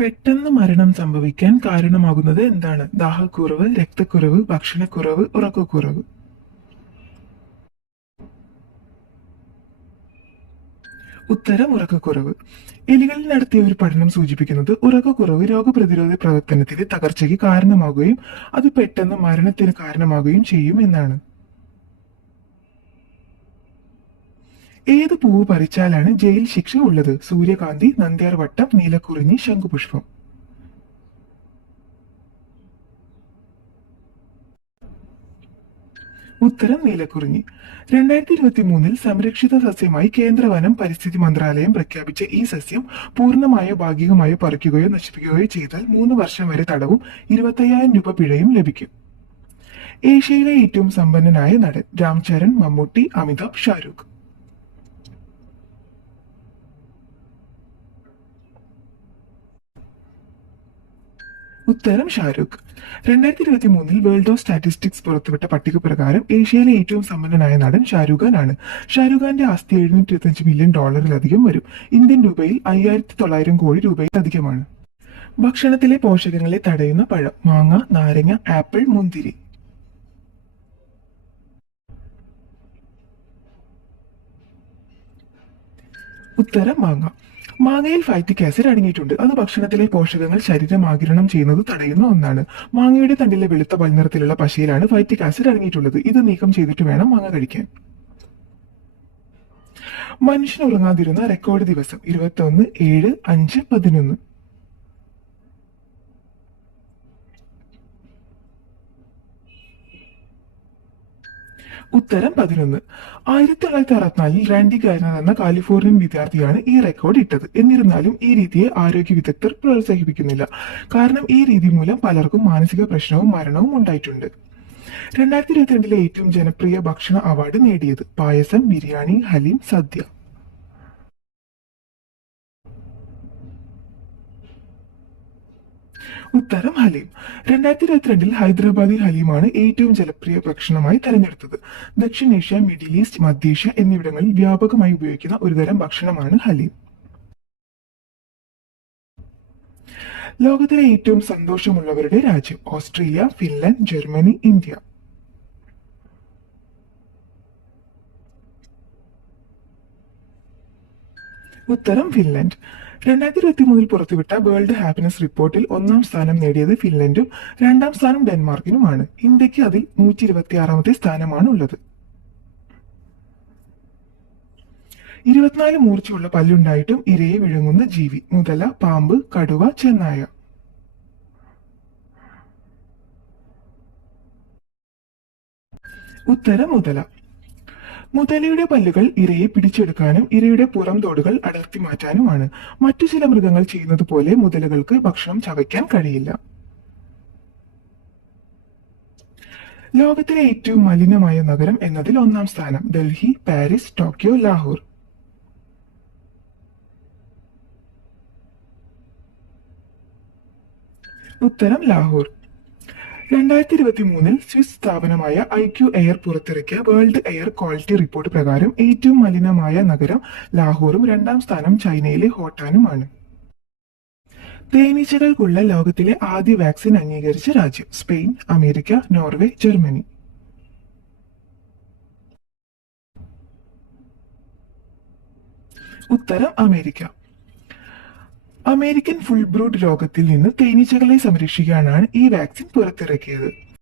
പെട്ടെന്ന് മരണം സംഭവിക്കാൻ കാരണമാകുന്നത് എന്താണ്? ദാഹക്കുറവ്, രക്തക്കുറവ്, ഭക്ഷണക്കുറവ്, ഉറക്കക്കുറവ്. ഉത്തരം ഉറക്കക്കുറവ്. എലികളിൽ നടത്തിയ ഒരു പഠനം സൂചിപ്പിക്കുന്നത് ഉറക്കക്കുറവ് രോഗപ്രതിരോധ പ്രവർത്തനത്തിന്റെ തകർച്ചയ്ക്ക് കാരണമാകുകയും അത് പെട്ടെന്ന് മരണത്തിന് കാരണമാകുകയും ചെയ്യും എന്നാണ്. ഏത് പൂവ് പറിച്ചാലാണ് ജയിൽ ശിക്ഷ ഉള്ളത്? സൂര്യകാന്തി, നന്ദ്യാർ വട്ടം, നീലക്കുറിഞ്ഞി, ശംഖുപുഷ്പം. ഉത്തരം നീലക്കുറിഞ്ഞി. 2023 സംരക്ഷിത സസ്യമായി കേന്ദ്ര വനം പരിസ്ഥിതി മന്ത്രാലയം പ്രഖ്യാപിച്ച ഈ സസ്യം പൂർണ്ണമായോ ഭാഗികമായോ പറിക്കുകയോ നശിപ്പിക്കുകയോ ചെയ്താൽ 3 വർഷം വരെ തടവും 25,000 രൂപ പിഴയും ലഭിക്കും. ഏഷ്യയിലെ ഏറ്റവും സമ്പന്നനായ നടൻ? രാംചരൺ, മമ്മൂട്ടി, അമിതാഭ്, ഷാരൂഖ്. ഉത്തരം ഷാരൂഖ്. 2023 വേൾഡ് ഓഫ് സ്റ്റാറ്റിസ്റ്റിക്സ് പുറത്തുവിട്ട പട്ടിക പ്രകാരം ഏഷ്യയിലെ ഏറ്റവും സമ്പന്നനായ നടൻ ഷാരൂഖ് ഖാൻ ആണ്. ഷാരൂഖ് ഖാന്റെ ആസ്തി $725 മില്യൺ വരും. ഇന്ത്യൻ രൂപയിൽ 5,900 കോടി രൂപയിലധികമാണ്. ഭക്ഷണത്തിലെ പോഷകങ്ങളെ തടയുന്ന പഴം? മാങ്ങ, നാരങ്ങ, ആപ്പിൾ, മുന്തിരി. ഉത്തരം മാങ്ങ. മാങ്ങയിൽ ഫൈറ്റിക് ആസിഡ് അടങ്ങിയിട്ടുണ്ട്. അത് ഭക്ഷണത്തിലെ പോഷകങ്ങൾ ശരീരം ആഗിരണം ചെയ്യുന്നത് തടയുന്ന ഒന്നാണ്. മാങ്ങയുടെ തണ്ടിലെ വെളുത്ത പൽനിറത്തിലുള്ള പശയിലാണ് ഫൈറ്റിക് ആസിഡ് അടങ്ങിയിട്ടുള്ളത്. ഇത് നീക്കം ചെയ്തിട്ട് വേണം മാങ്ങ കഴിക്കാൻ. മനുഷ്യൻ ഉറങ്ങാതിരുന്ന റെക്കോർഡ് ദിവസം? 21, 7, 5, 11. ഉത്തരം 11. 1964 റാൻഡി ഗാർനർ എന്ന കാലിഫോർണിയൻ വിദ്യാർത്ഥിയാണ് ഈ റെക്കോർഡ് ഇട്ടത്. എന്നിരുന്നാലും ഈ രീതിയെ ആരോഗ്യ വിദഗ്ധർ പ്രോത്സാഹിപ്പിക്കുന്നില്ല. കാരണം ഈ രീതി മൂലം പലർക്കും മാനസിക പ്രശ്നവും മരണവും ഉണ്ടായിട്ടുണ്ട്. 2022 ഏറ്റവും ജനപ്രിയ ഭക്ഷണ അവാർഡ് നേടിയത്? പായസം, ബിരിയാണി, ഹലീം, സദ്യ. ഉത്തരം ഹലീം. 2022 ഹൈദരാബാദി ഹലീമാണ് ഏറ്റവും ജനപ്രിയ ഭക്ഷണമായി തെരഞ്ഞെടുത്തത്. ദക്ഷിണേഷ്യ, മിഡിൽ ഈസ്റ്റ്, മധ്യേഷ്യ എന്നിവിടങ്ങളിൽ വ്യാപകമായി ഉപയോഗിക്കുന്ന ഒരുതരം ഭക്ഷണമാണ് ഹലീം. ലോകത്തിലെ ഏറ്റവും സന്തോഷമുള്ളവരുടെ രാജ്യം? Australia, Finland, Germany, India. ഉത്തരം ഫിൻലാൻഡ്. 2023 പുറത്തുവിട്ട വേൾഡ് ഹാപ്പിനെസ് റിപ്പോർട്ടിൽ 1-ാം സ്ഥാനം നേടിയത് ഫിൻലൻഡും 2-ാം സ്ഥാനം ഡെൻമാർക്കിനുമാണ്. ഇന്ത്യക്ക് അതിൽ 126-ാമത്തെ സ്ഥാനമാണ് ഉള്ളത്. 24 മൂർച്ചയുള്ള പല്ലുണ്ടായിട്ടും ഇരയെ വിഴുങ്ങുന്ന ജീവി? മുതല, പാമ്പ്, കടുവ, ചെന്നായ. ഉത്തരം മുതല. മുതലയുടെ പല്ലുകൾ ഇരയെ പിടിച്ചെടുക്കാനും ഇരയുടെ പുറം തോടുകൾ അടർത്തി മാറ്റാനുമാണ്. മറ്റു ചില മൃഗങ്ങൾ ചെയ്യുന്നത് പോലെ മുതലകൾക്ക് ഭക്ഷണം ചവയ്ക്കാൻ കഴിയില്ല. ലോകത്തിലെ ഏറ്റവും മലിനമായ നഗരം എന്നതിൽ 1-ാം സ്ഥാനം? Delhi, Paris, Tokyo, Lahore. ഉത്തരം ലാഹോർ. 2023 സ്വിസ് സ്ഥാപനമായ ഐക്യു എയർ പുറത്തിറക്കിയ വേൾഡ് എയർ ക്വാളിറ്റി റിപ്പോർട്ട് പ്രകാരം ഏറ്റവും മലിനമായ നഗരം ലാഹോറും 2-ാം സ്ഥാനം ചൈനയിലെ ഹോട്ടാനുമാണ്. തേനീച്ചകൾക്കുള്ള ലോകത്തിലെ ആദ്യ വാക്സിൻ അംഗീകരിച്ച രാജ്യം? Spain, America, Norway, Germany. ഉത്തരം അമേരിക്ക. അമേരിക്കൻ ഫുൾ ബ്രൂഡ് രോഗത്തിൽ നിന്ന് തേനീച്ചകളെ സംരക്ഷിക്കാനാണ് ഈ വാക്സിൻ പുറത്തിറക്കിയത്.